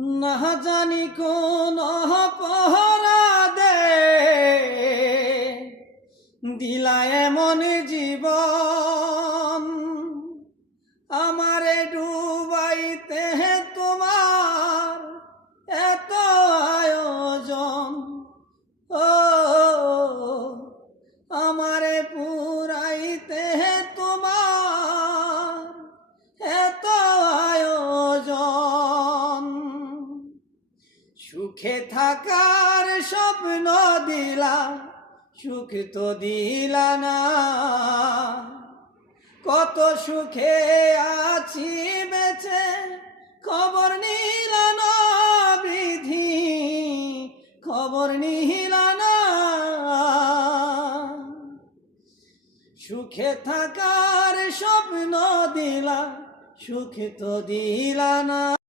না জানি কোন অপরাধে দিলা এমন জীবন, আমারে ডুবাইতে তোমার এত আয়োজন। ও আমারে পুরাইতে তোমার এত আয়োজন। সুখে থাকার স্বপ্ন দিলা, সুখ তো দিলা না। কত সুখে আছি বেঁচে, খবর নিলা না বিধি, খবর নিলা না। সুখে থাকার স্বপ্ন দিলা, সুখ তো দিলা না।